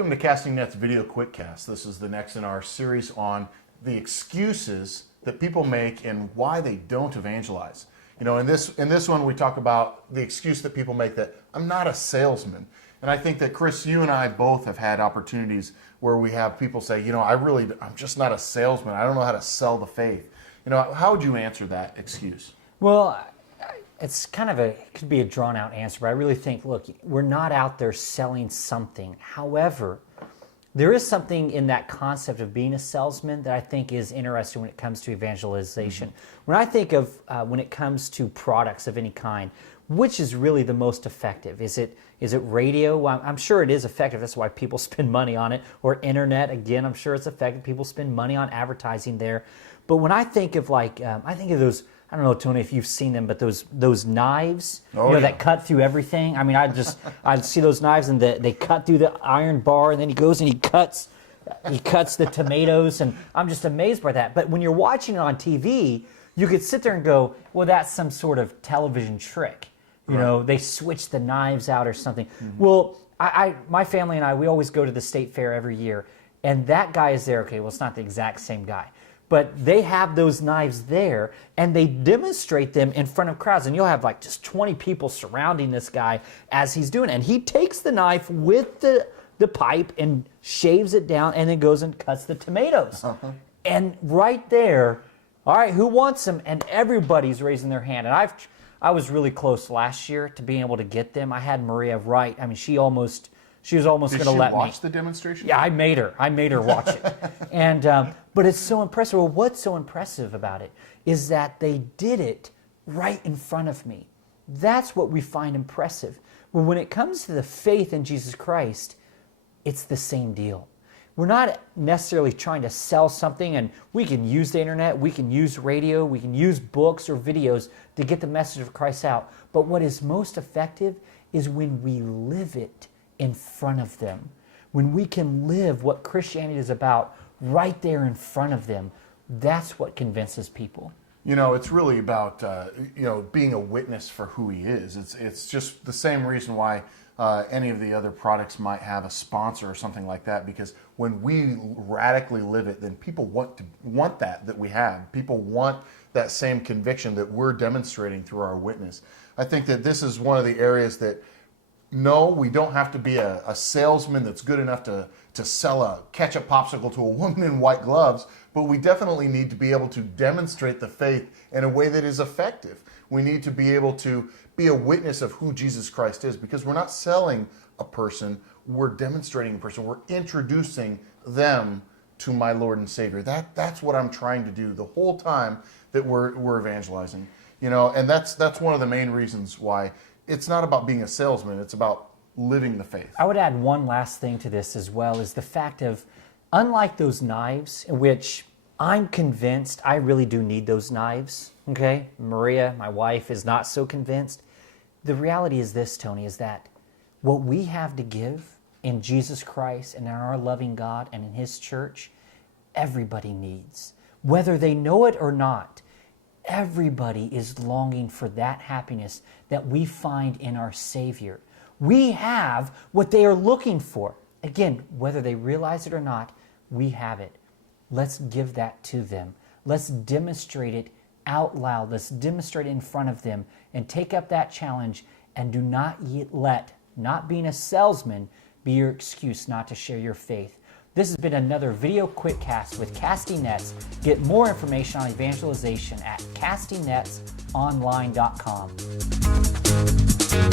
Welcome to Casting Net's Video Quickcast. This is the next in our series on the excuses that people make and why they don't evangelize. You know, in this one we talk about the excuse that people make that I'm not a salesman. And I think that, Chris, you and I both have had opportunities where we have people say, you know, I'm just not a salesman. I don't know how to sell the faith. You know, how would you answer that excuse? Well, it's it could be a drawn out answer, but I really think, look, we're not out there selling something. However, there is something in that concept of being a salesman that I think is interesting when it comes to evangelization. Mm-hmm. When I think of when it comes to products of any kind, which is really the most effective? Is it radio? Well, I'm sure it is effective. That's why people spend money on it. Or internet, again, I'm sure it's effective. People spend money on advertising there. But when I think of I think of those, I don't know, Tony, if you've seen them, but those knives, that cut through everything. I mean, I see those knives and they cut through the iron bar, and then he goes and he cuts the tomatoes, and I'm just amazed by that. But when you're watching it on TV, you could sit there and go, well, that's some sort of television trick. You know, they switch the knives out or something. Mm-hmm. Well, my family and I, we always go to the state fair every year, and that guy is there. Okay, well, it's not the exact same guy. But they have those knives there, and they demonstrate them in front of crowds. And you'll have like just 20 people surrounding this guy as he's doing it. And he takes the knife with the pipe and shaves it down, and then goes and cuts the tomatoes. Uh-huh. And right there, all right, who wants them? And everybody's raising their hand. And I was really close last year to being able to get them. I had Maria right. I mean, she was almost going to let me. Did she watch the demonstration? Yeah, I made her watch it. And but it's so impressive. Well, what's so impressive about it is that they did it right in front of me. That's what we find impressive. Well, when it comes to the faith in Jesus Christ, it's the same deal. We're not necessarily trying to sell something, and we can use the internet, we can use radio, we can use books or videos to get the message of Christ out. But what is most effective is when we live it in front of them. When we can live what Christianity is about right there in front of them, that's what convinces people. You know, it's really about being a witness for who he is. It's just the same reason why any of the other products might have a sponsor or something like that, because when we radically live it, then people want that we have. People want that same conviction that we're demonstrating through our witness. I think that this is one of the areas that, no, we don't have to be a salesman that's good enough to sell a ketchup popsicle to a woman in white gloves, but we definitely need to be able to demonstrate the faith in a way that is effective. We need to be able to be a witness of who Jesus Christ is, because we're not selling a person, we're demonstrating a person, we're introducing them to my Lord and Savior. That's what I'm trying to do the whole time that we're evangelizing. You know, and that's one of the main reasons why it's not about being a salesman, it's about living the faith. I would add one last thing to this as well, is the fact of, unlike those knives, in which I'm convinced I really do need those knives, okay? Maria, my wife, is not so convinced. The reality is this, Tony, is that what we have to give in Jesus Christ and in our loving God and in His church, everybody needs. Whether they know it or not, everybody is longing for that happiness that we find in our Savior. We have what they are looking for. Again, whether they realize it or not, we have it. Let's give that to them. Let's demonstrate it out loud. Let's demonstrate it in front of them and take up that challenge, and do not let not being a salesman be your excuse not to share your faith. This has been another Video Quickcast with Casting Nets. Get more information on evangelization at castingnetsonline.com.